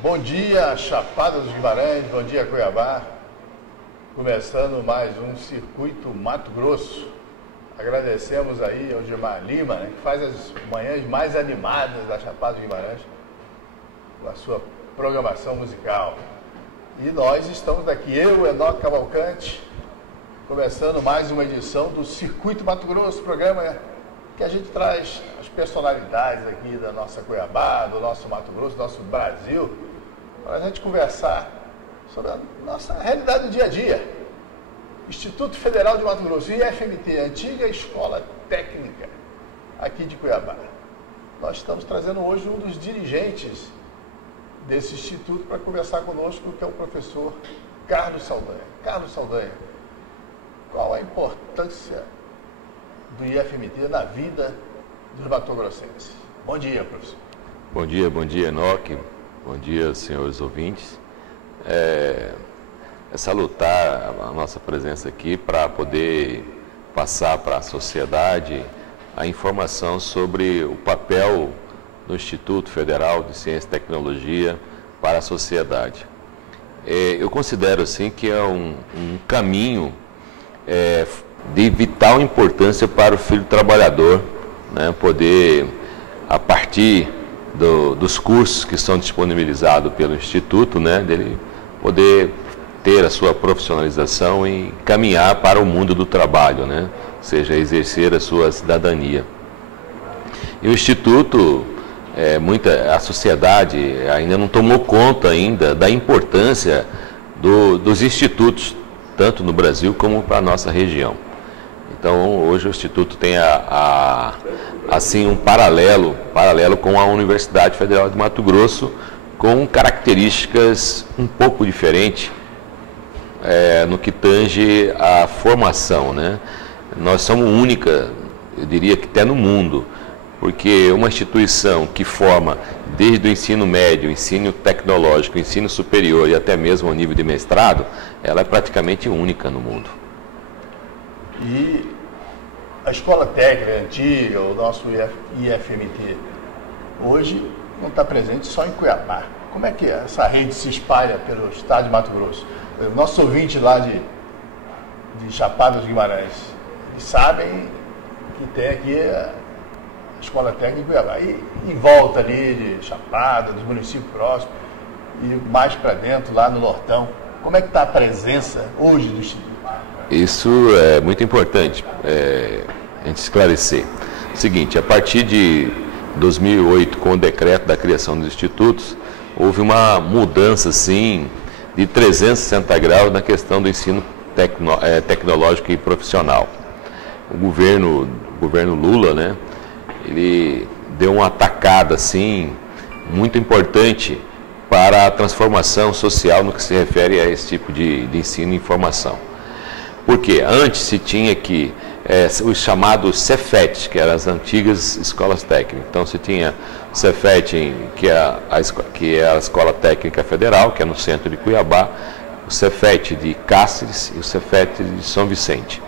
Bom dia, Chapada dos Guimarães, bom dia, Cuiabá. Começando mais um Circuito Mato Grosso. Agradecemos aí ao Gilmar Lima, né, que faz as manhãs mais animadas da Chapada dos Guimarães, com a sua programação musical. E nós estamos aqui, eu, Enoque Cavalcante, começando mais uma edição do Circuito Mato Grosso, programa que a gente traz as personalidades aqui da nossa Cuiabá, do nosso Mato Grosso, do nosso Brasil, para a gente conversar sobre a nossa realidade do dia a dia. Instituto Federal de Mato Grosso, IFMT, antiga Escola Técnica aqui de Cuiabá. Nós estamos trazendo hoje um dos dirigentes desse instituto para conversar conosco, que é o professor Carlos Saldanha. Carlos Saldanha, qual a importância do IFMT na vida dos matogrossenses? Bom dia, professor. Bom dia, Enoque. Bom dia, senhores ouvintes. É salutar a nossa presença aqui para poder passar para a sociedade a informação sobre o papel do Instituto Federal de Ciência e Tecnologia para a sociedade. Eu considero assim que é um caminho de vital importância para o filho trabalhador, né, poder, a partir dos cursos que são disponibilizados pelo Instituto, né, dele poder ter a sua profissionalização e caminhar para o mundo do trabalho, né, ou seja, exercer a sua cidadania. E o Instituto, a sociedade ainda não tomou conta ainda da importância dos institutos, tanto no Brasil como para a nossa região. Então, hoje o Instituto tem assim um paralelo com a Universidade Federal de Mato Grosso, com características um pouco diferentes no que tange à formação, né? Nós somos única, eu diria que até no mundo, porque uma instituição que forma desde o ensino médio, ensino tecnológico, ensino superior e até mesmo ao nível de mestrado, ela é praticamente única no mundo. E a escola técnica antiga, o nosso IFMT, hoje não está presente só em Cuiabá. Como é que essa rede se espalha pelo estado de Mato Grosso? O nosso ouvinte lá de Chapada dos Guimarães, eles sabem que tem aqui a escola técnica em Cuiabá. E em volta ali de Chapada, dos municípios próximos, e mais para dentro, lá no Nortão, como é que está a presença hoje do Instituto? Isso é muito importante a gente esclarecer. Seguinte, a partir de 2008, com o decreto da criação dos institutos, houve uma mudança, assim, de 360 graus na questão do ensino tecnológico e profissional. O governo Lula, né, ele deu uma atacada, assim, muito importante para a transformação social no que se refere a esse tipo de ensino e informação. Porque antes se tinha que os chamados Cefet, que eram as antigas escolas técnicas. Então se tinha o Cefet, que é a Escola Técnica Federal, que é no centro de Cuiabá, o Cefet de Cáceres e o Cefet de São Vicente.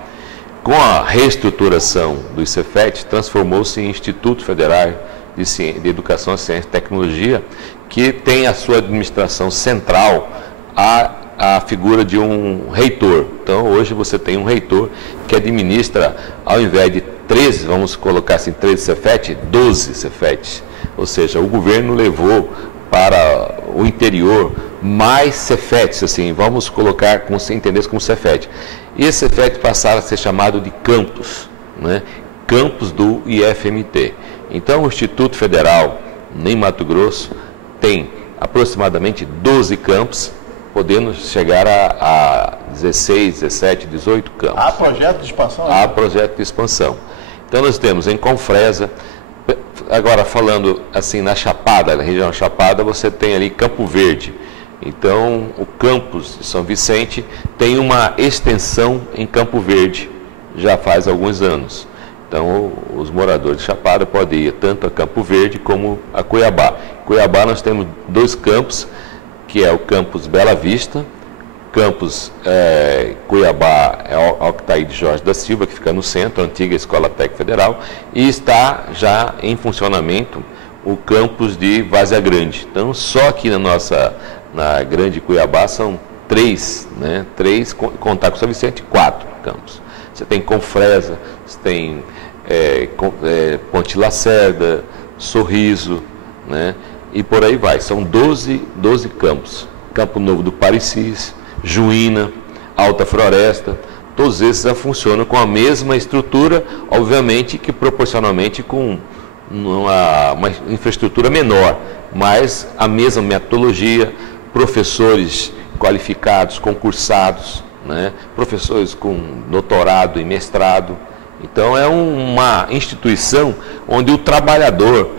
Com a reestruturação do Cefet, transformou-se em Instituto Federal de Educação, Ciência e Tecnologia, que tem a sua administração central a figura de um reitor. Então, hoje você tem um reitor que administra, ao invés de 13, vamos colocar assim, 13 Cefet, 12 Cefet. Ou seja, o governo levou para o interior mais Cefets, assim, vamos colocar, como se entendesse como Cefet. E esse Cefet passaram a ser chamado de campus, né? Campus do IFMT. Então, o Instituto Federal, em Mato Grosso, tem aproximadamente 12 campos, podendo chegar a 16, 17, 18 campos. Há projeto de expansão? Há projeto de expansão. Então nós temos em Confresa, agora falando assim na Chapada, na região Chapada, você tem ali Campo Verde. Então o campus de São Vicente tem uma extensão em Campo Verde, já faz alguns anos. Então os moradores de Chapada podem ir tanto a Campo Verde como a Cuiabá. Em Cuiabá nós temos dois campos, que é o campus Bela Vista, campus Cuiabá é o Altair Jorge da Silva, que fica no centro, a antiga Escola Técnica Federal, e está já em funcionamento o campus de Várzea Grande. Então, só aqui na Grande Cuiabá são 3, né? 3, contar com São Vicente, 4 campos. Você tem Confresa, você tem Ponte Lacerda, Sorriso, né? E por aí vai. São 12 campos. Campo Novo do Parecis, Juína, Alta Floresta, todos esses já funcionam com a mesma estrutura, obviamente que proporcionalmente com uma infraestrutura menor, mas a mesma metodologia, professores qualificados, concursados, né? Professores com doutorado e mestrado. Então é uma instituição onde o trabalhador,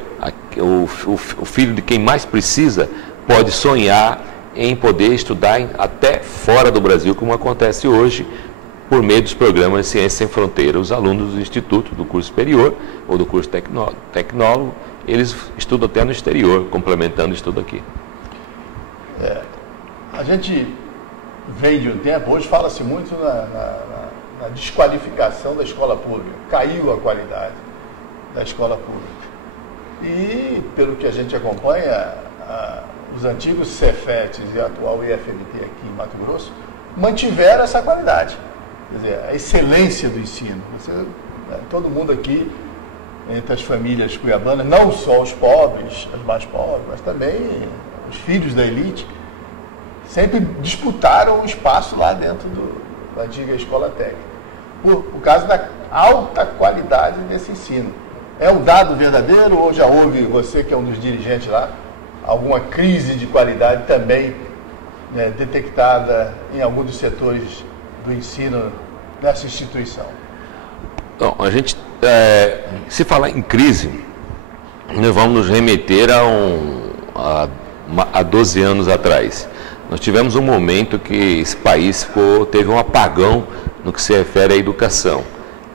o filho de quem mais precisa, pode sonhar em poder estudar até fora do Brasil, como acontece hoje, por meio dos programas de Ciência Sem Fronteira. Os alunos do Instituto, do curso superior ou do curso tecnólogo, eles estudam até no exterior, complementando o estudo aqui. A gente vem de um tempo, hoje fala-se muito na desqualificação da escola pública. Caiu a qualidade da escola pública. E, pelo que a gente acompanha, os antigos Cefetes e a atual IFMT aqui em Mato Grosso mantiveram essa qualidade. Quer dizer, a excelência do ensino. Todo mundo aqui, entre as famílias cuiabanas, não só os pobres, os mais pobres, mas também os filhos da elite, sempre disputaram o espaço lá dentro da antiga escola técnica, por causa da alta qualidade desse ensino. É um dado verdadeiro ou já houve, você que é um dos dirigentes lá, alguma crise de qualidade também, né, detectada em algum dos setores do ensino nessa instituição? Então, a gente, se falar em crise, nós vamos nos remeter a 12 anos atrás. Nós tivemos um momento que esse país teve um apagão no que se refere à educação,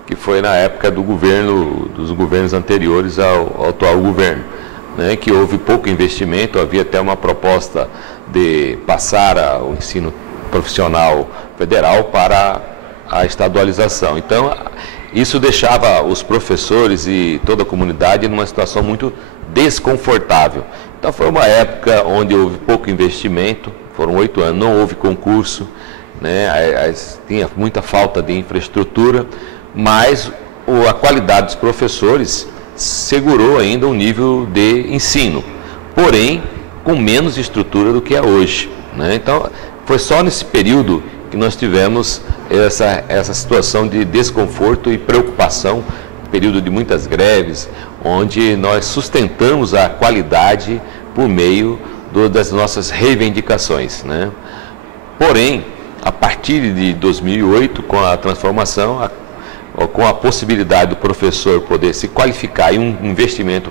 que foi na época dos governos anteriores ao atual governo, né, que houve pouco investimento. Havia até uma proposta de passar o ensino profissional federal para a estadualização. Então, isso deixava os professores e toda a comunidade numa situação muito desconfortável. Então, foi uma época onde houve pouco investimento, foram 8 anos, não houve concurso, né, tinha muita falta de infraestrutura, mas a qualidade dos professores segurou ainda um nível de ensino, porém com menos estrutura do que é hoje, né? Então, foi só nesse período que nós tivemos essa situação de desconforto e preocupação, período de muitas greves, onde nós sustentamos a qualidade por meio das nossas reivindicações, né? Porém, a partir de 2008, com a transformação, com a possibilidade do professor poder se qualificar e um investimento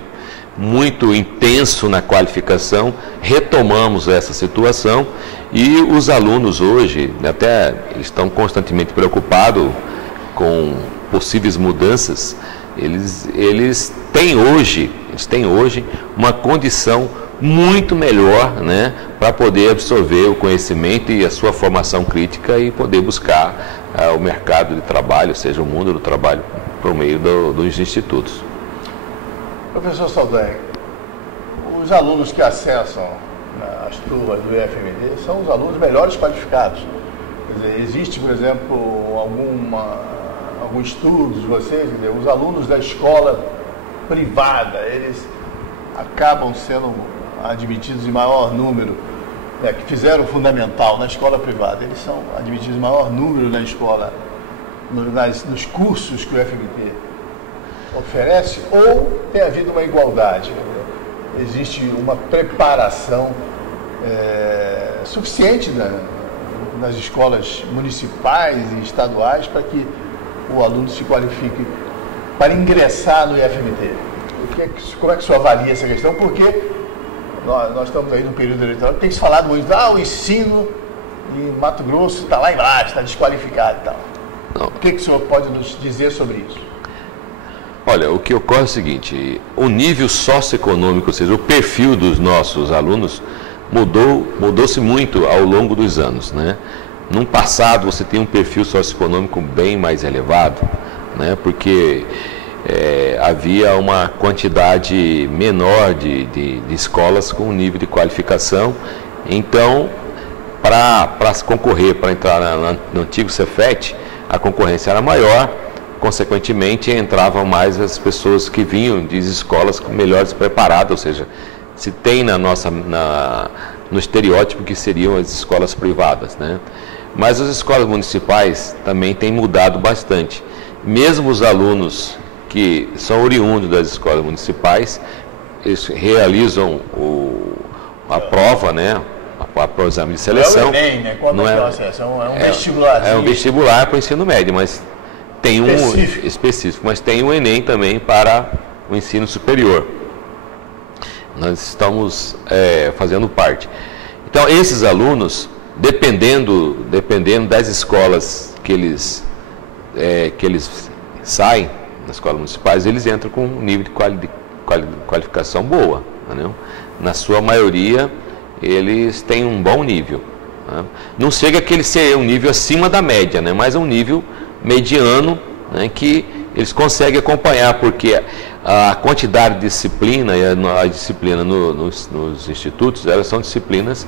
muito intenso na qualificação, retomamos essa situação e os alunos hoje, até estão constantemente preocupados com possíveis mudanças. Eles têm hoje uma condição muito melhor, né, para poder absorver o conhecimento e a sua formação crítica e poder buscar o mercado de trabalho, seja o mundo do trabalho, por meio dos institutos. Professor Saldanha, os alunos que acessam as turmas do IFMT são os alunos melhores qualificados. Quer dizer, existe, por exemplo, algum estudo de vocês, quer dizer, os alunos da escola privada, eles acabam sendo admitidos em maior número, que fizeram o fundamental na escola privada, eles são admitidos em maior número na escola, nos cursos que o IFMT oferece, ou tem havido uma igualdade? Existe uma preparação suficiente nas escolas municipais e estaduais para que o aluno se qualifique para ingressar no IFMT? Como é que o senhor avalia essa questão? Porque nós estamos aí no período eleitoral, tem se falado muito, o ensino em Mato Grosso está lá embaixo, está desqualificado e tal. Não. O que o senhor pode nos dizer sobre isso? Olha, o que ocorre é o seguinte: o nível socioeconômico, ou seja, o perfil dos nossos alunos mudou-se muito ao longo dos anos, né? No passado você tem um perfil socioeconômico bem mais elevado, né? Porque havia uma quantidade menor de escolas com nível de qualificação. Então, para concorrer, para entrar no antigo Cefet, a concorrência era maior, consequentemente entravam mais as pessoas que vinham de escolas melhores preparadas, ou seja, se tem no estereótipo que seriam as escolas privadas, né? Mas as escolas municipais também têm mudado bastante. Mesmo os alunos que são oriundos das escolas municipais, eles realizam a prova, né? Para o exame de seleção. Não é o Enem, né? Como é o acesso? É um vestibular. É um vestibular para o ensino médio, mas tem específico, mas tem o Enem também para o ensino superior. Nós estamos fazendo parte. Então, esses alunos, dependendo das escolas que eles saem, nas escolas municipais, eles entram com um nível de qualificação boa, né? Na sua maioria, eles têm um bom nível, né? Não chega que ele seja um nível acima da média, né? Mas é um nível mediano, né? Que eles conseguem acompanhar, porque a quantidade de disciplina e a disciplina nos institutos, elas são disciplinas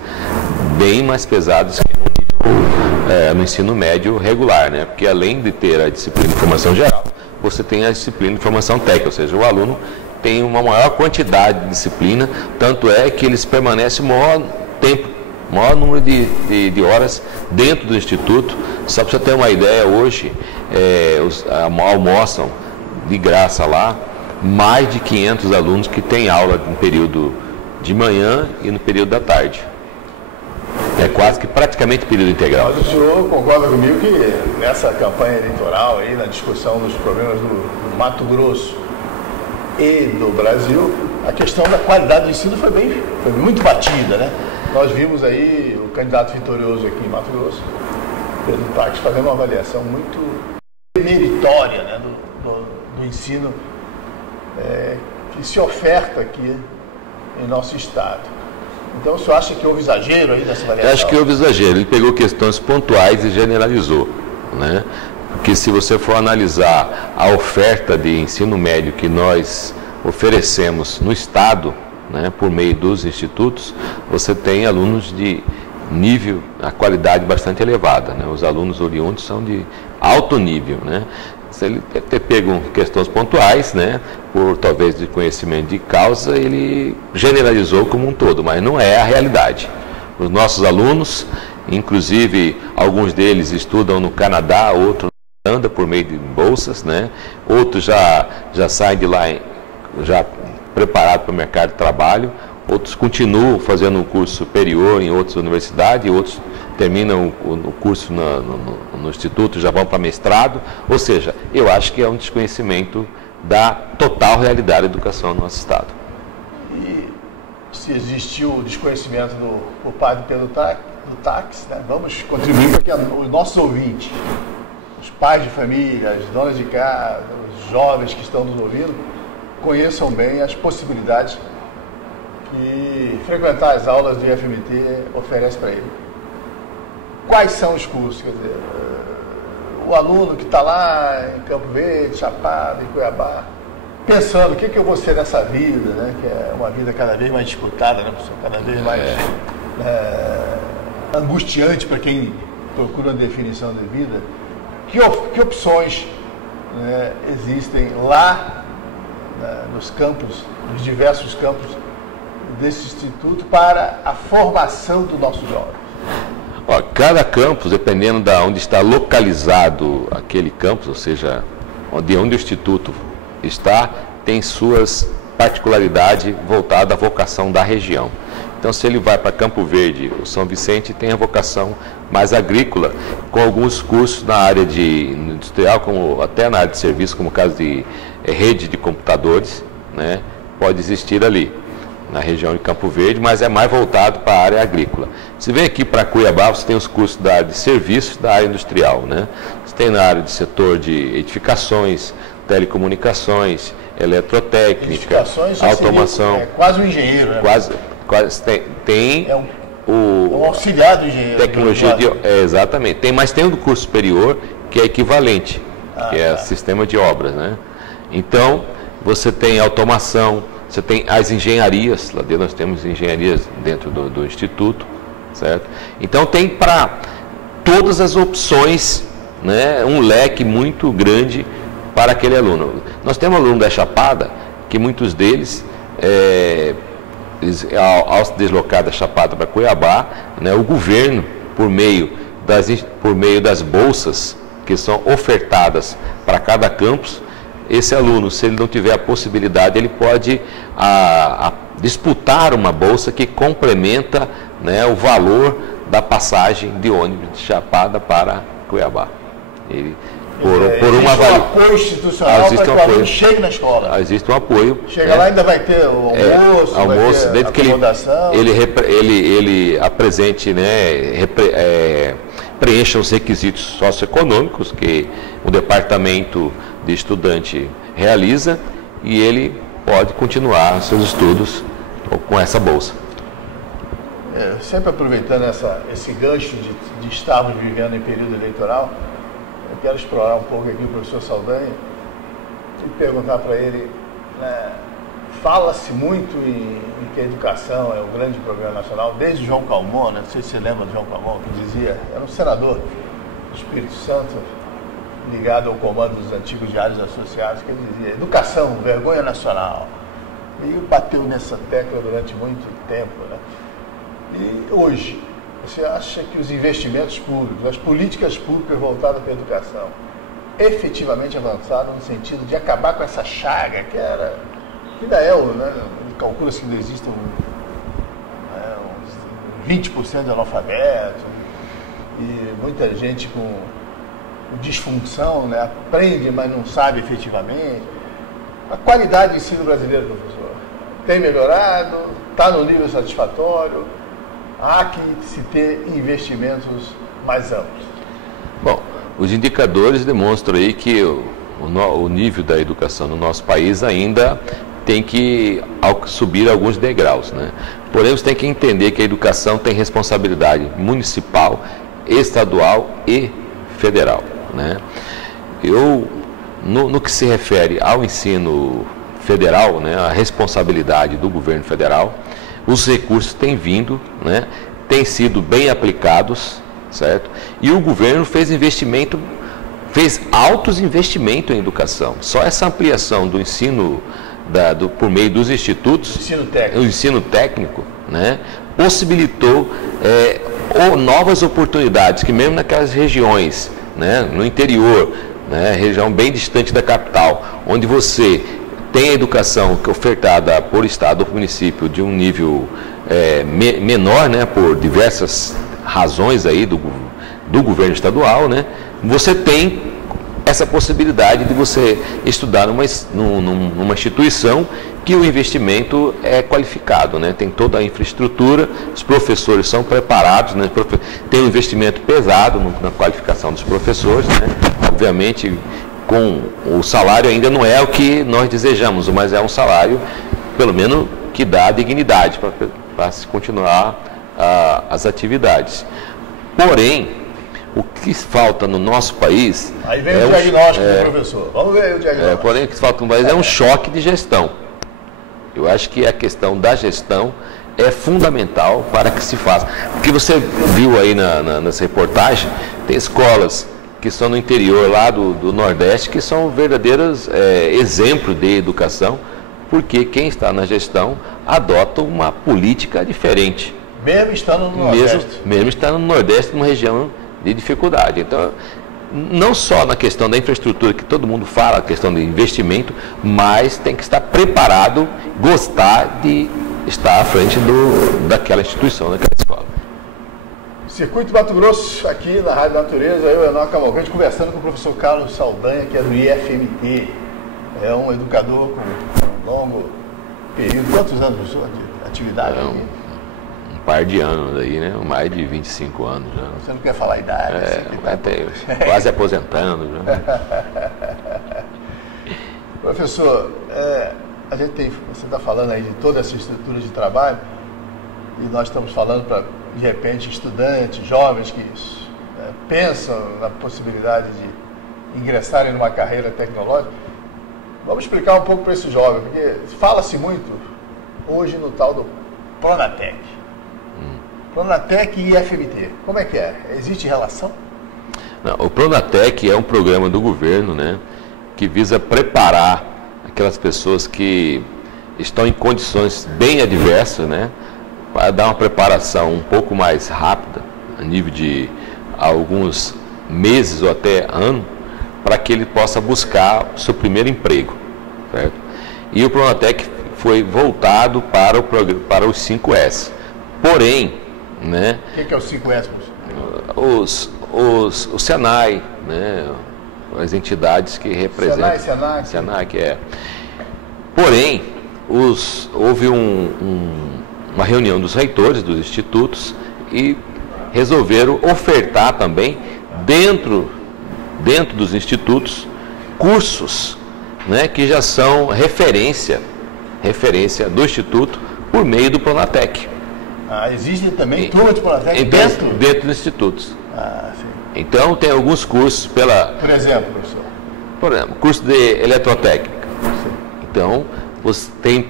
bem mais pesadas que no ensino médio regular, né? Porque além de ter a disciplina de formação geral, você tem a disciplina de formação técnica, ou seja, o aluno tem uma maior quantidade de disciplina, tanto é que eles permanecem maior número de horas dentro do instituto. Só para você ter uma ideia, hoje almoçam de graça lá mais de 500 alunos que têm aula no período de manhã e no período da tarde. É quase que praticamente período integral. Mas o senhor concorda comigo que nessa campanha eleitoral, aí, na discussão dos problemas do Mato Grosso e do Brasil, a questão da qualidade do ensino foi muito batida, né? Nós vimos aí o candidato vitorioso aqui em Mato Grosso, Pedro Taques, fazendo uma avaliação muito meritória, né, do ensino que se oferta aqui em nosso estado. Então, o senhor acha que houve exagero aí nessa avaliação? Eu acho que houve exagero. Ele pegou questões pontuais e generalizou, né? Porque se você for analisar a oferta de ensino médio que nós oferecemos no estado, né, por meio dos institutos, você tem alunos de nível, a qualidade bastante elevada, né? Os alunos oriundos são de alto nível, né? Se ele ter pego questões pontuais, né, por talvez de conhecimento de causa, ele generalizou como um todo, mas não é a realidade. Os nossos alunos, inclusive alguns deles estudam no Canadá, outros na Holanda por meio de bolsas, né? Outros já saem de lá já preparados para o mercado de trabalho, outros continuam fazendo um curso superior em outras universidades, outros terminam o curso no instituto, já vão para mestrado. Ou seja, eu acho que é um desconhecimento da total realidade da educação no nosso estado. E se existiu desconhecimento por parte do Taques, né? Vamos contribuir para que os nossos ouvintes, os pais de família, as donas de casa, os jovens que estão nos ouvindo, conheçam bem as possibilidades que frequentar as aulas do IFMT oferece para ele. Quais são os cursos? Quer dizer, o aluno que está lá em Campo Verde, Chapada, em Cuiabá, pensando o que eu vou ser nessa vida, né? Que é uma vida cada vez mais disputada, né, professor? Cada vez mais angustiante para quem procura uma definição de vida. Que opções, né, existem lá, né, nos campos, nos diversos campos desse instituto para a formação do nosso jovem? Cada campus, dependendo de onde está localizado aquele campus, ou seja, onde o instituto está, tem suas particularidades voltadas à vocação da região. Então, se ele vai para Campo Verde, o São Vicente tem a vocação mais agrícola, com alguns cursos na área de industrial, como até na área de serviço, como o caso de rede de computadores, né, pode existir ali na região de Campo Verde, mas é mais voltado para a área agrícola. Se vem aqui para Cuiabá, você tem os cursos da área de serviços, da área industrial, né? Você tem na área de setor de edificações, telecomunicações, eletrotécnica, automação. É quase um engenheiro, né? Quase tem um auxiliar do engenheiro. Tecnologia exatamente. Mas tem o do curso superior que é equivalente, que é sistema de obras, né? Então, você tem automação, você tem as engenharias, lá dentro nós temos engenharias dentro do Instituto, certo? Então tem para todas as opções, né, um leque muito grande para aquele aluno. Nós temos aluno da Chapada, que muitos deles, ao se deslocar da Chapada para Cuiabá, né, o governo, por meio das bolsas que são ofertadas para cada campus, esse aluno, se ele não tiver a possibilidade, ele pode disputar uma bolsa que complementa, né, o valor da passagem de ônibus de Chapada para Cuiabá. Ele, por uma apoio institucional para que o aluno chegue na escola. Existe um apoio. Chega lá, ainda vai ter o almoço, vai ter acomodação. Ele apresente, né, preencha os requisitos socioeconômicos que o departamento de estudante realiza, e ele pode continuar seus estudos com essa bolsa. Sempre aproveitando esse gancho de estarmos vivendo em período eleitoral, eu quero explorar um pouco aqui o professor Saldanha e perguntar para ele, né, fala-se muito em que a educação é o grande problema nacional, desde João Calmon, né, não sei se você lembra de João Calmon, que dizia, era um senador do Espírito Santo, ligado ao comando dos antigos diários associados, que ele dizia, educação, vergonha nacional. E bateu nessa tecla durante muito tempo, né? E hoje, você acha que os investimentos públicos, as políticas públicas voltadas para a educação, efetivamente avançaram no sentido de acabar com essa chaga que ainda é, né, calcula-se que ainda existem uns 20% de analfabetos, e muita gente com disfunção, né, aprende, mas não sabe efetivamente. A qualidade do ensino brasileiro, professor, tem melhorado, está no nível satisfatório, há que se ter investimentos mais amplos. Bom, os indicadores demonstram aí que o nível da educação no nosso país ainda tem que subir alguns degraus, né? Porém, você tem que entender que a educação tem responsabilidade municipal, estadual e federal, né? No que se refere ao ensino federal, né, a responsabilidade do governo federal, os recursos têm vindo, né, têm sido bem aplicados, certo? E o governo fez altos investimentos em educação. Só essa ampliação do ensino por meio dos institutos, o ensino técnico, né, possibilitou novas oportunidades, que mesmo naquelas regiões, né, no interior, né, região bem distante da capital, onde você tem a educação que é ofertada por estado ou por município de um nível menor, né, por diversas razões aí do governo estadual, né, você tem essa possibilidade de você estudar numa instituição que o investimento é qualificado, né? Tem toda a infraestrutura, os professores são preparados, né? Tem um investimento pesado na qualificação dos professores, né? Obviamente, com o salário ainda não é o que nós desejamos, mas é um salário, pelo menos, que dá dignidade para se continuar as atividades. Porém, o que falta no nosso país... Aí vem o diagnóstico do professor. Vamos ver o diagnóstico. Porém, o que falta no país é um choque de gestão. Eu acho que a questão da gestão é fundamental para que se faça. Porque você viu aí nessa reportagem, tem escolas que são no interior lá do Nordeste, que são verdadeiros exemplos de educação, porque quem está na gestão adota uma política diferente. Mesmo estando no Nordeste. Mesmo estando no Nordeste, numa região de dificuldade. Então, não só na questão da infraestrutura, que todo mundo fala, a questão de investimento, mas tem que estar preparado, gostar de estar à frente daquela instituição, daquela escola. Circuito Mato Grosso, aqui na Rádio Natureza, eu e Enoque Cavalcante, conversando com o professor Carlos Saldanha, que é do IFMT. É um educador com um longo período. Quantos anos, professor, de atividade aqui? Par de anos aí, né? Mais de 25 anos já. Você não quer falar a idade? Quase aposentando já. Professor, você está falando aí de toda essa estrutura de trabalho, e nós estamos falando para, de repente, estudantes, jovens que pensam na possibilidade de ingressarem numa carreira tecnológica. Vamos explicar um pouco para esse jovem, porque fala-se muito hoje no tal do Pronatec. Pronatec e FMT, como é que é? Existe relação? Não, o Pronatec é um programa do governo, né, que visa preparar aquelas pessoas que estão em condições bem adversas, né, para dar uma preparação um pouco mais rápida, a nível de alguns meses ou até ano, para que ele possa buscar o seu primeiro emprego, certo? E o Pronatec foi voltado para os 5S. Porém, né, o que é o 5S? O Senai, né, as entidades que representam... Senai que é. Porém, houve uma reunião dos reitores dos institutos e resolveram ofertar também, dentro dos institutos, cursos, né, que já são referência do Instituto por meio do Pronatec. Existe também turma de Pronatec dentro dos institutos. Sim. Então, tem alguns cursos Por exemplo, professor? Por exemplo, curso de eletrotécnica. Sim. Então,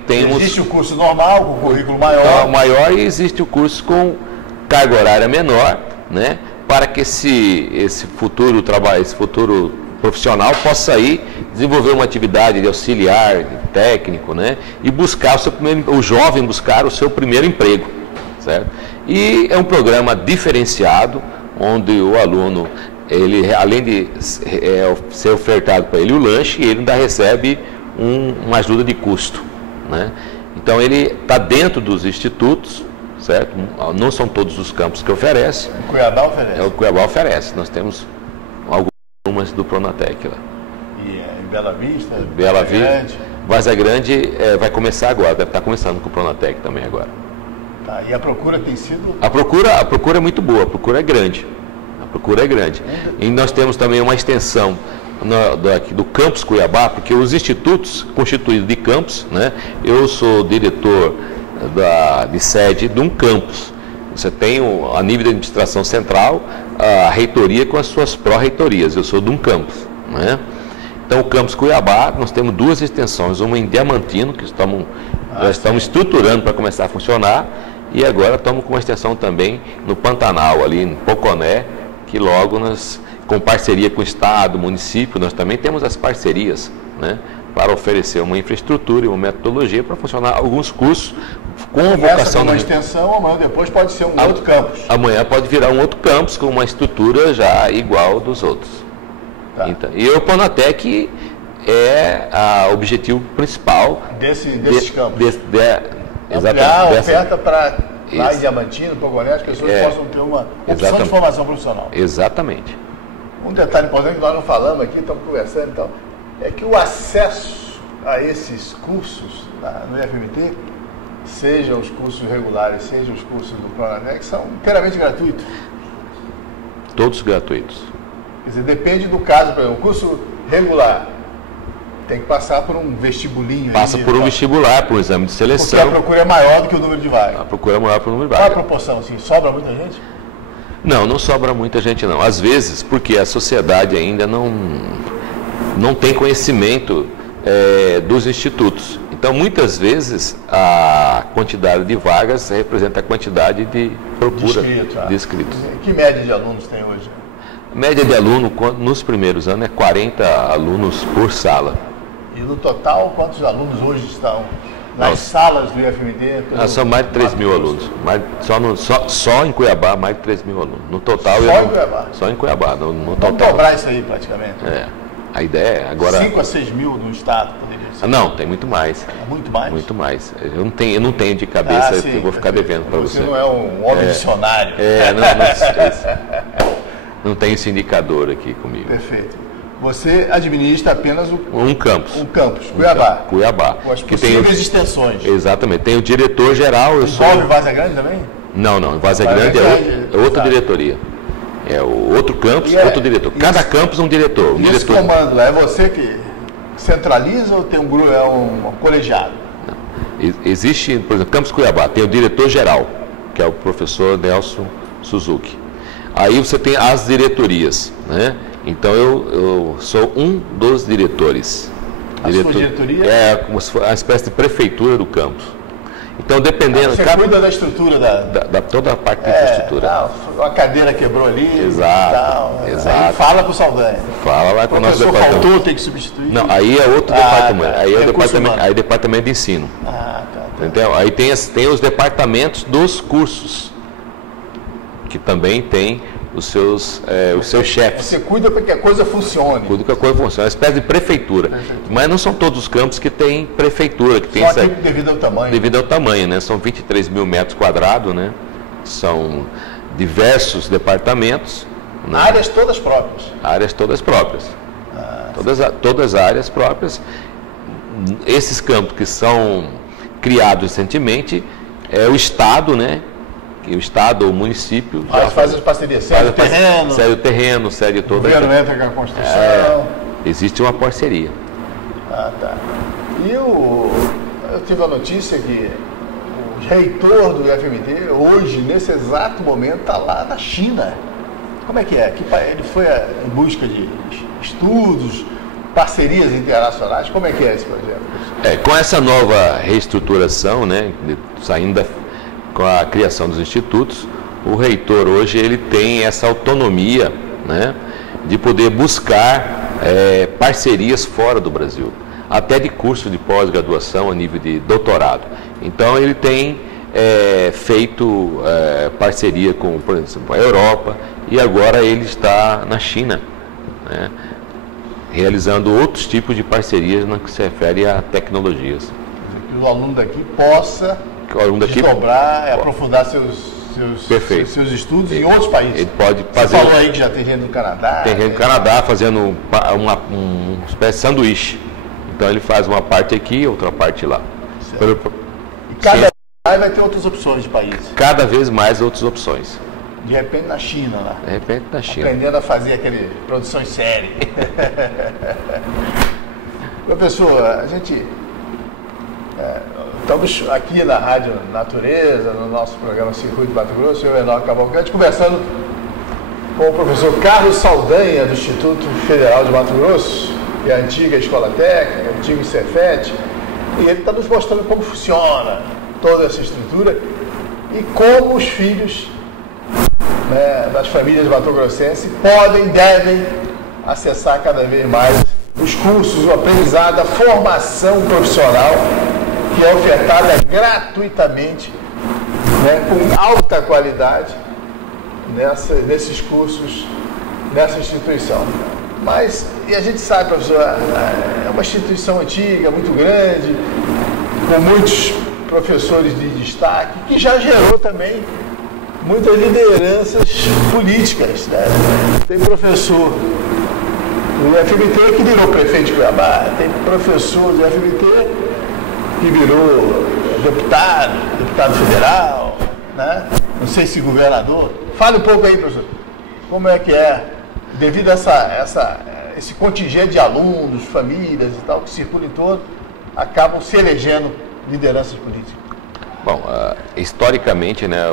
temos... Existe o curso normal, com currículo maior. Maior, e existe o curso com carga horária menor, né, para que esse futuro profissional possa aí desenvolver uma atividade de auxiliar, de técnico, né, e buscar o jovem buscar o seu primeiro emprego, certo? E é um programa diferenciado, onde o aluno, ele, além de ser ofertado para ele o lanche, ele ainda recebe uma ajuda de custo, né? Então ele está dentro dos institutos, certo? Não são todos os campos que oferece. O Cuiabá oferece. O Cuiabá oferece. Nós temos algumas do Pronatec lá. E em Bela Vista, Bela Vista, Várzea Grande vai começar agora, deve estar começando com o Pronatec também agora. Tá, e a procura tem sido? A procura é muito boa, a procura é grande. E nós temos também uma extensão do campus Cuiabá, porque os institutos constituídos de campus, né, eu sou diretor de sede de um campus. Você tem, a nível de administração central, a reitoria com as suas pró-reitorias. Eu sou de um campus, né? Então, o campus Cuiabá, nós temos duas extensões, uma em Diamantino, que já estamos estruturando para começar a funcionar, e agora estamos com uma extensão também no Pantanal, ali em Poconé, que logo com parceria com o Estado, município, nós também temos as parcerias, né, para oferecer uma infraestrutura e uma metodologia para funcionar alguns cursos com vocação... uma extensão, amanhã depois pode ser um outro campus. Amanhã pode virar um outro campus com uma estrutura já igual dos outros. Tá. Então, e o Pronatec é o objetivo principal desses campos. Ampliar a oferta para lá em Diamantino, Poconé, as pessoas possam ter uma opção de formação profissional. Exatamente. Um detalhe importante que nós não falamos aqui, estamos conversando e tal, é que o acesso a esses cursos no IFMT, sejam os cursos regulares, sejam os cursos do Pronatec, são inteiramente gratuitos. Todos gratuitos. Quer dizer, depende do caso, por exemplo, o curso regular tem que passar por um vestibulinho. Passa por um vestibular, por um exame de seleção. Porque a procura é maior do que o número de vagas. A procura é maior para o número de vagas. Qual a proporção, assim? Sobra muita gente? Não sobra muita gente não. Às vezes, porque a sociedade ainda não tem conhecimento dos institutos. Então, muitas vezes, a quantidade de vagas representa a quantidade de procura de inscritos. Que média de alunos tem hoje? A média de aluno, nos primeiros anos, é 40 alunos por sala. E no total, quantos alunos hoje estão nas salas do IFMT? São mais de 3 mil alunos. Só em Cuiabá, mais de 3 mil alunos. No total, só em Cuiabá? Só em Cuiabá. No total. Vamos dobrar isso aí, praticamente. A ideia é agora... 5 a 6 mil no estado, poderia ser? Não, tem muito mais. Muito mais? Muito mais. Eu não tenho de cabeça, eu vou ficar devendo para você. Você não é um homem dicionário. Não tem esse indicador aqui comigo. Perfeito. Você administra apenas um campus. Um campus, Cuiabá. Cuiabá. Com as possíveis extensões. Exatamente. Tem o diretor geral. Envolve Várzea Grande também? Não. Várzea Grande é outra diretoria. É o outro campus, outro diretor. Cada campus um diretor. E esse comando lá, é você que centraliza ou tem um grupo, um colegiado? Não. Existe, por exemplo, Campus Cuiabá, tem o diretor geral, que é o professor Nelson Suzuki. Aí você tem as diretorias, né? Então eu sou um dos diretores, A sua diretoria? É como se fosse uma espécie de prefeitura do campus. Então, dependendo... Você cuida da estrutura da toda a parte da infraestrutura. A cadeira quebrou ali. Exato. Exato. Aí fala com o Saldanha. Fala lá com o nosso departamento. departamento. Faltou, tem que substituir. Não, aí é outro departamento. Tá. Aí é o departamento de ensino. Tá. Entendeu? Aí tem os departamentos dos cursos, que também tem os seus chefes. Você cuida para que a coisa funcione. Cuida que a coisa funcione. É uma espécie de prefeitura. Mas não são todos os campos que têm prefeitura. Que tem Só aqui devido ao tamanho. Devido ao tamanho, né? São 23 mil metros quadrados, né? São diversos departamentos. Né? Áreas todas próprias. Áreas todas próprias. Todas áreas próprias. Esses campos que são criados recentemente, é o Estado, né? O Estado ou o município faz as parcerias, cede o terreno, cede toda. O governo entra com a construção. Existe uma parceria. Tá. E eu tive a notícia que o reitor do IFMT, hoje, nesse exato momento, está lá na China. Como é que é? Ele foi em busca de estudos, parcerias internacionais. Como é que é esse projeto? Com essa nova reestruturação, né, saindo com a criação dos institutos, o reitor hoje ele tem essa autonomia, né, de poder buscar parcerias fora do Brasil, até de curso de pós-graduação a nível de doutorado. Então ele tem feito parceria com, por exemplo, a Europa, e agora ele está na China, né, realizando outros tipos de parcerias no que se refere a tecnologias. Que o aluno daqui possa desdobrar, aprofundar seus estudos em outros países. Ele pode fazer. Você falou aí que já tem gente no Canadá. Tem gente no Canadá fazendo uma espécie de sanduíche. Então ele faz uma parte aqui, outra parte lá. E cada vez mais vai ter outras opções de países. Cada vez mais outras opções. De repente na China, lá. De repente na China. Aprendendo a fazer aquele produção em série. Professor, a gente estamos aqui na Rádio Natureza, no nosso programa Circuito Mato Grosso, eu e o Enoque Cavalcante, conversando com o professor Carlos Saldanha, do Instituto Federal de Mato Grosso, que é a antiga Escola Técnica, antigo Cefet, e ele está nos mostrando como funciona toda essa estrutura e como os filhos, né, das famílias matogrossenses devem acessar cada vez mais os cursos, o aprendizado, a formação profissional que é ofertada gratuitamente, né, com alta qualidade nesses cursos, nessa instituição. E a gente sabe, professor, é uma instituição antiga, muito grande, com muitos professores de destaque, que já gerou também muitas lideranças políticas, né? Tem professor do IFMT que virou prefeito de Cuiabá, tem professor do IFMT que virou deputado federal, né? Não sei se governador. Fale um pouco aí, professor, como é que é, devido a esse contingente de alunos, famílias e tal, que circulam em todo, acabam se elegendo lideranças políticas. Bom, historicamente, né,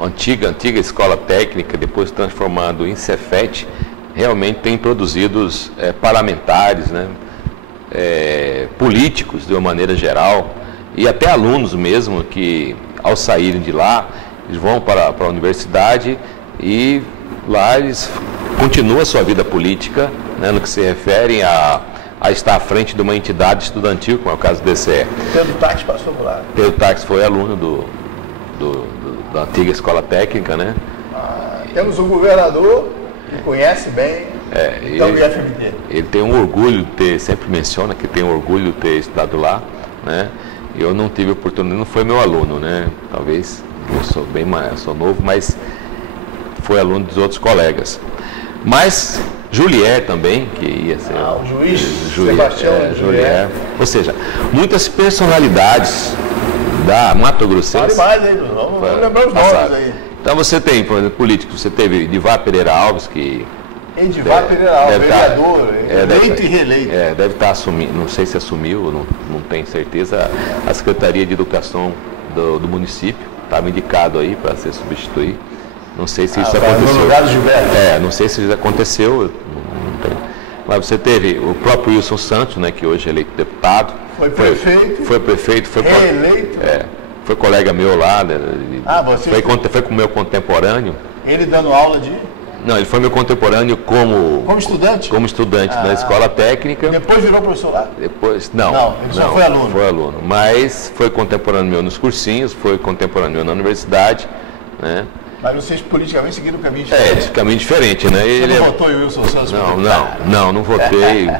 a antiga escola técnica, depois transformado em Cefet, realmente tem produzido parlamentares, né, políticos de uma maneira geral, e até alunos mesmo que, ao saírem de lá, eles vão para a universidade e lá eles continuam a sua vida política, né, no que se refere a estar à frente de uma entidade estudantil, como é o caso do DCE. Pedro Tax passou por lá. Pedro Tax foi aluno da antiga escola técnica, né? Temos um governador que conhece bem o IFMT. Ele tem um orgulho de ter, sempre menciona que tem um orgulho de ter estudado lá, né? Eu não tive oportunidade, não foi meu aluno, né? Talvez, eu sou bem mais, sou novo, mas foi aluno dos outros colegas. Mas Julier também, que ia ser o juiz Sebastião Julier. Ou seja, muitas personalidades da Mato Grossense. Fale mais aí, vamos lembrar os nomes aí. Então você tem, por exemplo, políticos, você teve Edivar Pereira Alves, que... Edivar Pereira Alves, vereador, eleito e reeleito. Deve estar assumindo, não sei se assumiu, não tenho certeza, a Secretaria de Educação do município, estava indicado aí para ser substituído. Não sei se isso aconteceu. No lugar do Gilberto. Não sei se isso aconteceu. Não tem. Mas você teve o próprio Wilson Santos, né, que hoje é eleito deputado. Foi prefeito. Foi prefeito. Foi reeleito. Foi colega meu lá. Né, foi com o meu contemporâneo. Ele dando aula de... Não, ele foi meu contemporâneo como estudante? Como estudante da escola técnica. Depois virou professor lá? Depois, ele só foi aluno. Foi aluno, mas foi contemporâneo meu nos cursinhos, foi contemporâneo meu na universidade, né? Mas vocês politicamente seguiram um caminho diferente. Caminho diferente, né? Você não votou em Wilson Santos? Não votei.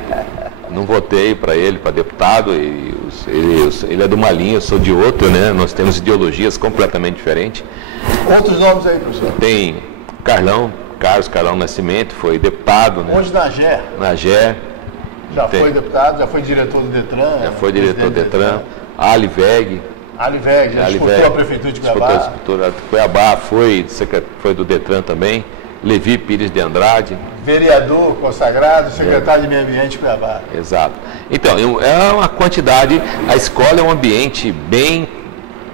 Não votei para ele, para deputado. Ele é de uma linha, eu sou de outra, né? Nós temos ideologias completamente diferentes. Outros nomes aí, professor? Tem Carlos Carlão Nascimento, foi deputado. Né? Onde na GE? Na GE. Foi deputado, já foi diretor do Detran. Já foi diretor do Detran. Ali Veg, disputou a prefeitura de Cuiabá. Disputou a Cuiabá, foi do Detran também. Levi Pires de Andrade. Vereador consagrado, secretário de Meio Ambiente de Cuiabá. Exato. Então, é uma quantidade, a escola é um ambiente bem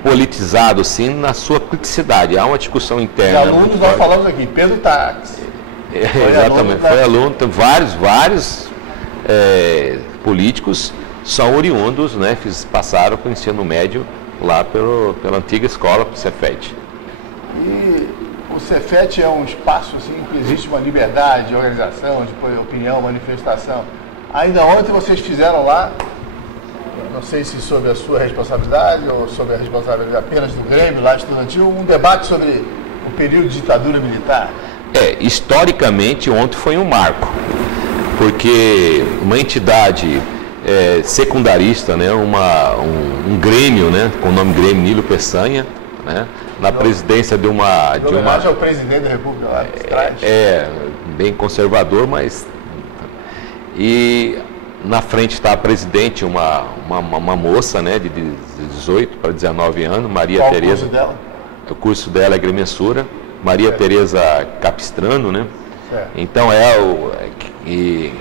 politizado, sim, na sua criticidade. Há uma discussão interna. E alunos, nós falamos aqui, Pedro Tax. Exatamente, foi aluno, tem vários políticos são oriundos, né, passaram para o ensino médio lá pela antiga escola Cefet. E o Cefet é um espaço assim, que existe uma liberdade de organização, de opinião, manifestação. Ainda ontem vocês fizeram lá, não sei se sob a sua responsabilidade ou sob a responsabilidade apenas do Grêmio lá estudantil, um debate sobre o período de ditadura militar. Historicamente ontem foi um marco, porque uma entidade secundarista, né, um Grêmio, né, com o nome Grêmio Nilo Peçanha, né, na presidência de uma... é o presidente da República lá de trás. Bem conservador, mas... E na frente está a presidente, uma moça, né, de 18 para 19 anos, Maria Tereza. Qual o curso dela? O curso dela é agrimensura, Maria Tereza Capistrano, né? Certo. Então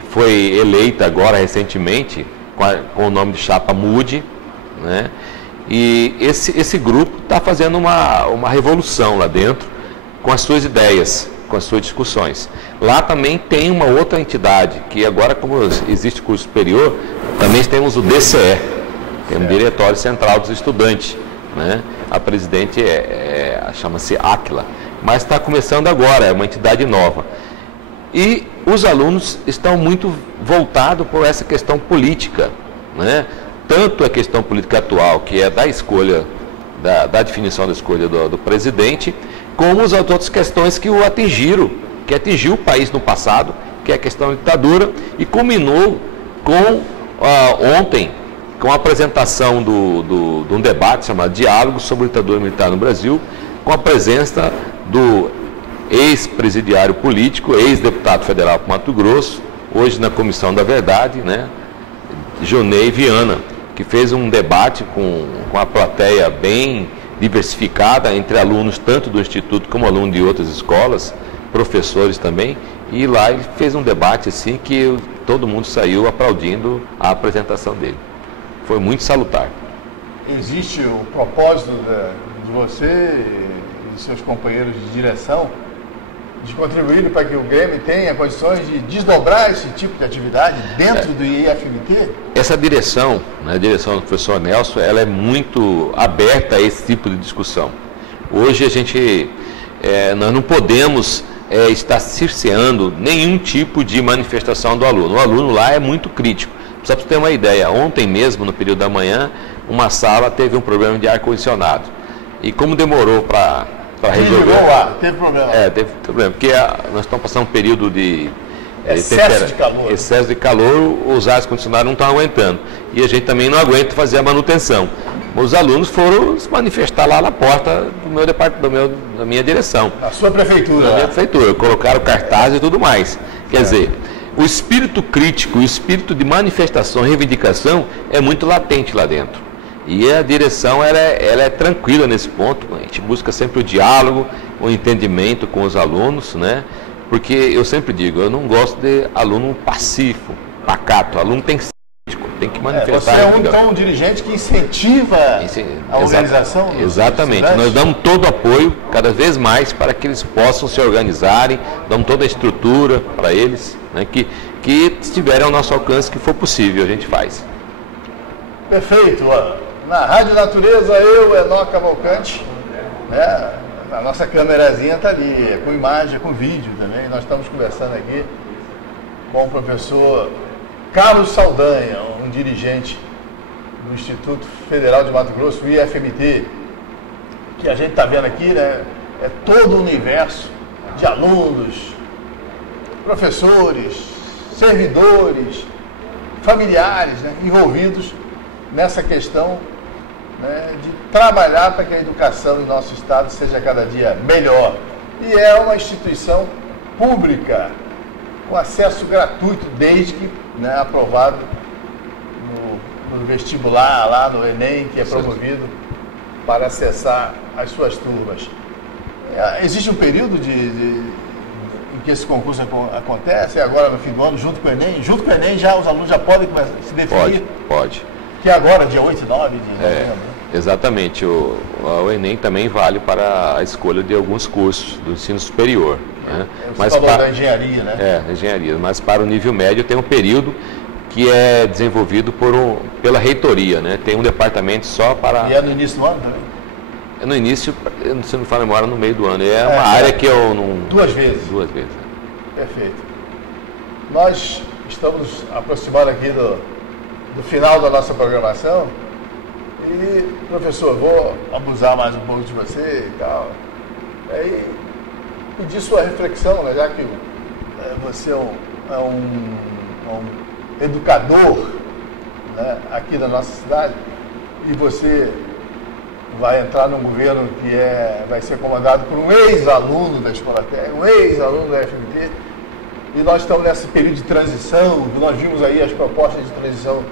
foi eleita agora recentemente com o nome de chapa Mude, né? E esse grupo está fazendo uma revolução lá dentro com as suas ideias, com as suas discussões. Lá também tem uma outra entidade, que agora, como existe curso superior, também temos o DCE, tem um Diretório Central dos Estudantes, né? A presidente chama-se Áquila, mas está começando agora, é uma entidade nova. E os alunos estão muito voltados por essa questão política, né? Tanto a questão política atual, que é da escolha, da definição da escolha do presidente, como as outras questões que que atingiu o país no passado, que é a questão da ditadura, e culminou ontem com a apresentação de um debate chamado Diálogo sobre a Ditadura Militar no Brasil, com a presença do ex-presidiário político, ex-deputado federal para Mato Grosso, hoje na Comissão da Verdade, né, Jonei Viana, que fez um debate com a plateia bem diversificada entre alunos tanto do Instituto como alunos de outras escolas, professores também, e lá ele fez um debate assim que todo mundo saiu aplaudindo a apresentação dele. Foi muito salutar. Existe o propósito de você e de seus companheiros de direção de contribuir para que o Grêmio tenha condições de desdobrar esse tipo de atividade dentro do IFMT? Essa direção, né, a direção do professor Nelson, ela é muito aberta a esse tipo de discussão. Hoje nós não podemos estar cerceando nenhum tipo de manifestação do aluno. O aluno lá é muito crítico. Só para você ter uma ideia, ontem mesmo, no período da manhã, uma sala teve um problema de ar-condicionado. E como demorou para resolver... Teve problema. Teve problema, porque nós estamos passando um período de... Excesso de calor, os ar-condicionados não estão aguentando. E a gente também não aguenta fazer a manutenção. Os alunos foram se manifestar lá na porta do meu departamento, da minha direção. A sua prefeitura? Da minha prefeitura. Colocaram cartaz e tudo mais. Quer dizer, o espírito crítico, o espírito de manifestação, reivindicação é muito latente lá dentro. E a direção ela é tranquila nesse ponto. A gente busca sempre o diálogo, o entendimento com os alunos, né? Porque eu sempre digo, eu não gosto de aluno passivo, pacato. Aluno tem que manifestar. Você é um dirigente que incentiva a organização? Exatamente. Nós damos todo o apoio, cada vez mais, para que eles possam se organizarem, damos toda a estrutura para eles, né, que que estiverem ao nosso alcance, que for possível, a gente faz. Perfeito. Na Rádio Natureza, eu, Enoque Cavalcante, né? A nossa câmerazinha está ali, com imagem, com vídeo também. Nós estamos conversando aqui com o professor Carlos Saldanha, um dirigente do Instituto Federal de Mato Grosso, o IFMT, que a gente está vendo aqui, né? É todo o universo de alunos, professores, servidores, familiares, né, envolvidos nessa questão, né, de trabalhar para que a educação em nosso estado seja cada dia melhor. E é uma instituição pública, com acesso gratuito, desde que, né, aprovado no vestibular, lá no Enem, que é promovido para acessar as suas turmas. Existe um período em que esse concurso acontece, agora no fim do ano, junto com o Enem? Junto com o Enem, já os alunos já podem se definir? Pode. Que é agora, dia 8 e 9 de novembro. Exatamente. O Enem também vale para a escolha de alguns cursos do ensino superior. Né? Você falou da engenharia, né? Engenharia. Mas para o nível médio tem um período que é desenvolvido pela reitoria, né? Tem um departamento só para... E é no início do ano também? É no início, se não falo memória, no meio do ano. É uma área que eu não... Duas vezes? Duas vezes. Perfeito. Nós estamos aproximando aqui do final da nossa programação e, professor, vou abusar mais um pouco de você e tal. Aí, pedir sua reflexão, né, já que você é um educador, né, aqui da nossa cidade, e você vai entrar num governo que vai ser comandado por um ex-aluno da Escola Técnica, um ex-aluno da FMT, e nós estamos nesse período de transição. Nós vimos aí as propostas de transição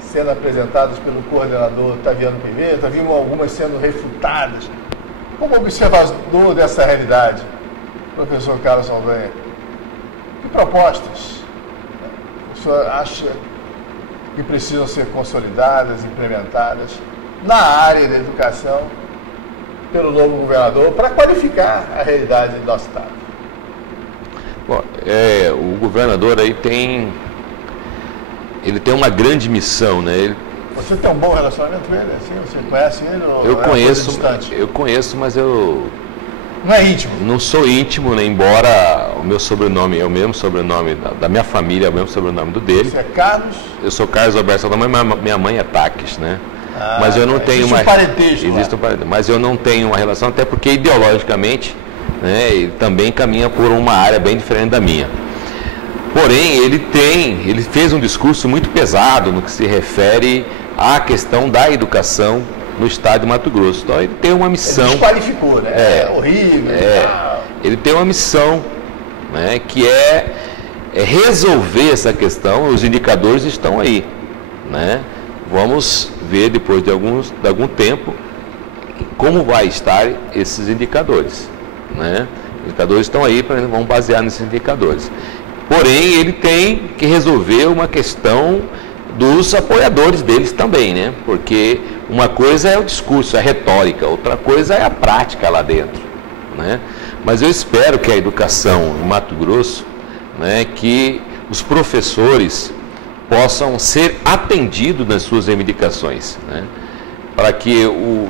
sendo apresentadas pelo coordenador Taviano Pimenta, vimos algumas sendo refutadas. Como observador dessa realidade, professor Carlos Saldanha, que propostas o senhor acha que precisam ser consolidadas, implementadas na área da educação pelo novo governador para qualificar a realidade do nosso estado? Bom, o governador aí tem uma grande missão, né? Você tem um bom relacionamento com ele, assim? Você conhece ele? Ou eu conheço, mas eu... Não é íntimo? Não sou íntimo, né? Embora o meu sobrenome é o mesmo sobrenome da minha família, é o mesmo sobrenome do dele. Você é Carlos? Eu sou Carlos Alberto Saldanha, mas minha mãe é Taques, né? Mas eu não tenho uma... Existe um parentesco, mas eu não tenho uma relação, até porque ideologicamente, né, ele também caminha por uma área bem diferente da minha. Porém, ele fez um discurso muito pesado no que se refere à questão da educação no estado de Mato Grosso. Então, ele tem uma missão... Ele desqualificou, né? É horrível. Ele tem uma missão, né, que é resolver essa questão. Os indicadores estão aí, né? Vamos ver depois de algum tempo como vai estar esses indicadores, né? Os indicadores estão aí, vamos basear nesses indicadores. Porém, ele tem que resolver uma questão dos apoiadores deles também, né? Porque uma coisa é o discurso, a retórica, outra coisa é a prática lá dentro, né? Mas eu espero que a educação em Mato Grosso, né, que os professores possam ser atendidos nas suas reivindicações, né? Para que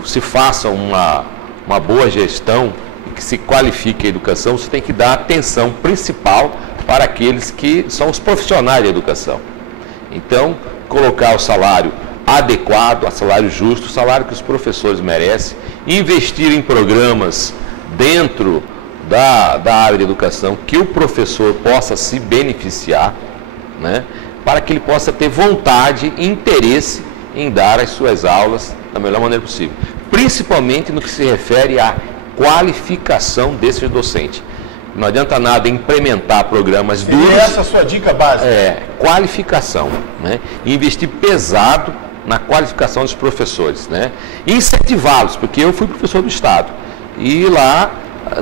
se faça uma boa gestão e que se qualifique a educação, você tem que dar atenção principal para aqueles que são os profissionais da educação. Então, colocar o salário adequado, o salário justo, o salário que os professores merecem, investir em programas dentro da área de educação que o professor possa se beneficiar, né, para que ele possa ter vontade e interesse em dar as suas aulas da melhor maneira possível, principalmente no que se refere à qualificação desses docentes. Não adianta nada implementar programas duros. E essa é a sua dica básica? Qualificação, né? Investir pesado na qualificação dos professores, né? E incentivá-los, porque eu fui professor do Estado e lá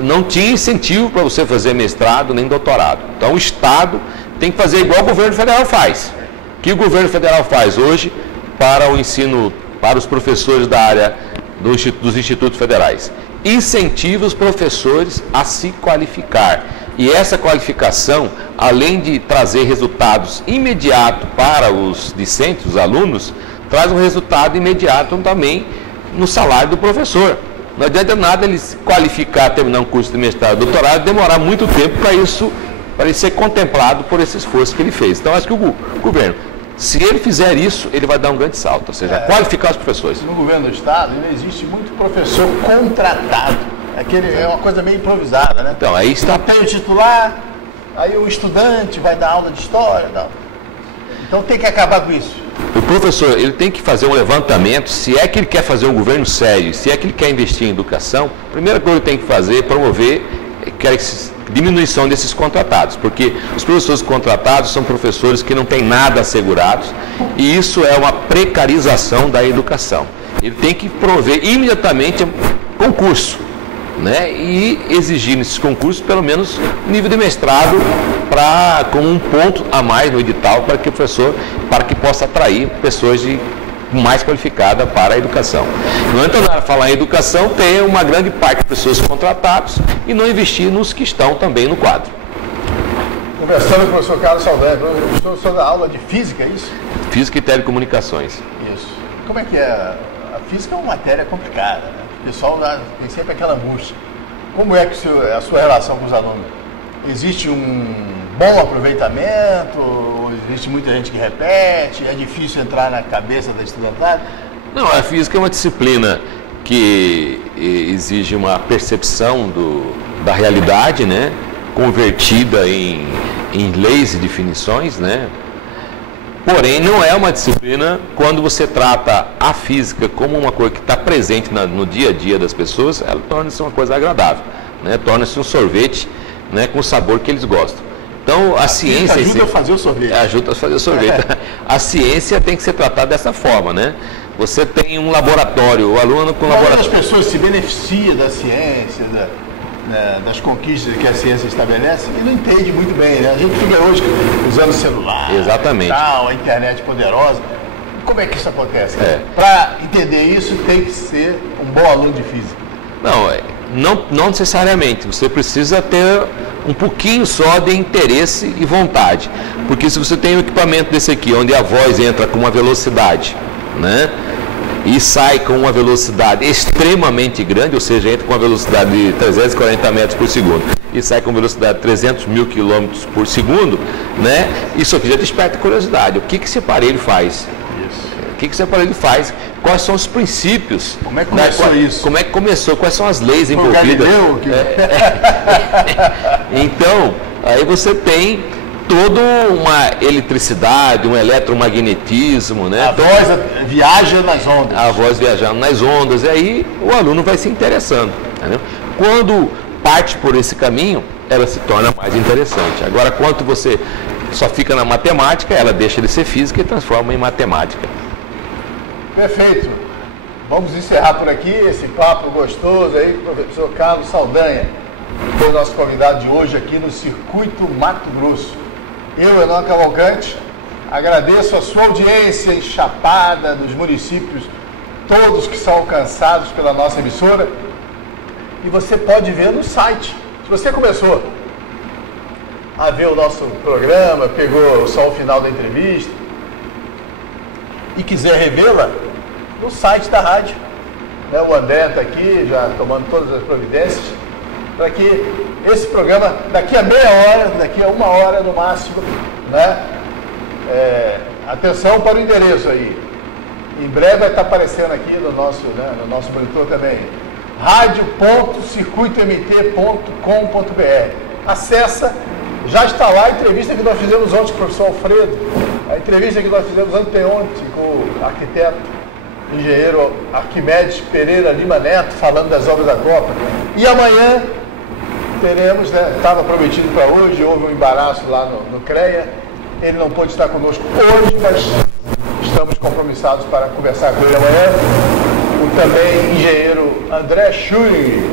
não tinha incentivo para você fazer mestrado nem doutorado. Então o Estado tem que fazer igual o governo federal faz. O que o governo federal faz hoje para o ensino, para os professores da área dos institutos federais? Incentiva os professores a se qualificar, E essa qualificação, além de trazer resultados imediatos para os discentes, os alunos, traz um resultado imediato também no salário do professor. Não adianta nada ele se qualificar, terminar um curso de mestrado, doutorado, demorar muito tempo para ele ser contemplado por esse esforço que ele fez. Então, acho que o governo, se ele fizer isso, ele vai dar um grande salto, ou seja, qualificar os professores. No governo do Estado, ainda existe muito professor contratado. É uma coisa meio improvisada, né? Então, aí está... Tem o titular, aí o estudante vai dar aula de história, não. Então tem que acabar com isso. O professor, ele tem que fazer um levantamento, se é que ele quer fazer um governo sério, se é que ele quer investir em educação, a primeira coisa que ele tem que fazer é promover a diminuição desses contratados, porque os professores contratados são professores que não têm nada assegurados, e isso é uma precarização da educação. Ele tem que promover imediatamente concurso, né? E exigir nesses concursos pelo menos nível de mestrado como um ponto a mais no edital para que possa atrair pessoas mais qualificadas para a educação. Não adianta nada falar em educação, ter uma grande parte de pessoas contratadas e não investir nos que estão também no quadro. Conversando com o professor Carlos Saldanha, o professor dá aula de física, é isso? Física e telecomunicações. Isso. Como é que é? A física é uma matéria complicada, né? O pessoal tem sempre aquela angústia. Como é que a sua relação com os alunos? Existe um bom aproveitamento? Ou existe muita gente que repete? É difícil entrar na cabeça da estudantada? Não, a física é uma disciplina que exige uma percepção da realidade, né? Convertida em leis e definições, né? Porém, não é uma disciplina, quando você trata a física como uma coisa que está presente no dia a dia das pessoas, ela torna-se uma coisa agradável, né? Torna-se um sorvete, né, com o sabor que eles gostam. Então, a ciência... Ajuda a fazer o sorvete. Ajuda a fazer o sorvete. A ciência tem que ser tratada dessa forma, né? Você tem um laboratório, o aluno com laboratório... As pessoas se beneficiam da ciência, das conquistas que a ciência estabelece e não entende muito bem, né? A gente fica hoje usando celular, exatamente, tal, a internet poderosa. Como é que isso acontece? Para entender isso tem que ser um bom aluno de física. Não necessariamente. Você precisa ter um pouquinho só de interesse e vontade. Porque se você tem um equipamento desse aqui, onde a voz entra com uma velocidade, né? E sai com uma velocidade extremamente grande, ou seja, entra com uma velocidade de 340 metros por segundo e sai com velocidade de 300 mil quilômetros por segundo, né? Isso aqui já desperta curiosidade. O que esse aparelho faz? O que esse aparelho faz? Quais são os princípios? Como é que começou isso? Como é que começou? Quais são as leis envolvidas? Então, aí você tem toda uma eletricidade, um eletromagnetismo, né? A voz viaja nas ondas. A voz viajando nas ondas, e aí o aluno vai se interessando, entendeu? Quando parte por esse caminho, ela se torna mais interessante. Agora, quando você só fica na matemática, ela deixa de ser física e transforma em matemática. Perfeito. Vamos encerrar por aqui esse papo gostoso aí com o professor Carlos Saldanha, que foi o nosso convidado de hoje aqui no Circuito Mato Grosso. Eu, Enon Cavalcante, agradeço a sua audiência em Chapada, nos municípios todos que são alcançados pela nossa emissora. E você pode ver no site. Se você começou a ver o nosso programa, pegou só o final da entrevista e quiser revê-la, no site da rádio. O André está aqui já tomando todas as providências para que esse programa, daqui a meia hora, daqui a 1 hora no máximo, né? Atenção para o endereço aí. Em breve vai estar aparecendo aqui no nosso monitor também. radio.circuitomt.com.br. Acessa, já está lá a entrevista que nós fizemos ontem com o professor Alfredo, a entrevista que nós fizemos anteontem com o arquiteto, engenheiro Arquimedes Pereira Lima Neto, falando das obras da Copa. E amanhã teremos, estava prometido para hoje, houve um embaraço lá no CREA, ele não pôde estar conosco hoje, mas estamos compromissados para conversar com ele amanhã. O também engenheiro André Schuri,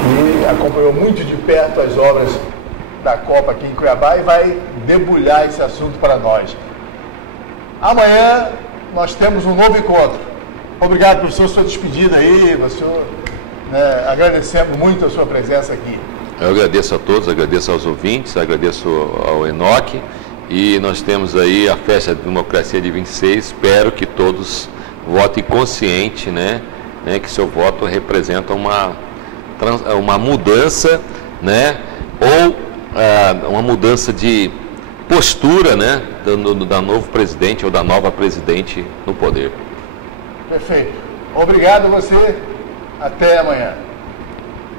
que acompanhou muito de perto as obras da Copa aqui em Cuiabá e vai debulhar esse assunto para nós. Amanhã nós temos um novo encontro. Obrigado, professor, sua despedida aí, professor. Agradecemos muito a sua presença aqui. Eu agradeço a todos, agradeço aos ouvintes, agradeço ao Enoque, e nós temos aí a Festa da Democracia de 26, espero que todos votem consciente, né, que seu voto representa uma mudança, né, ou uma mudança de postura, né, da novo presidente ou da nova presidente no poder. Perfeito. Obrigado a você. Até amanhã.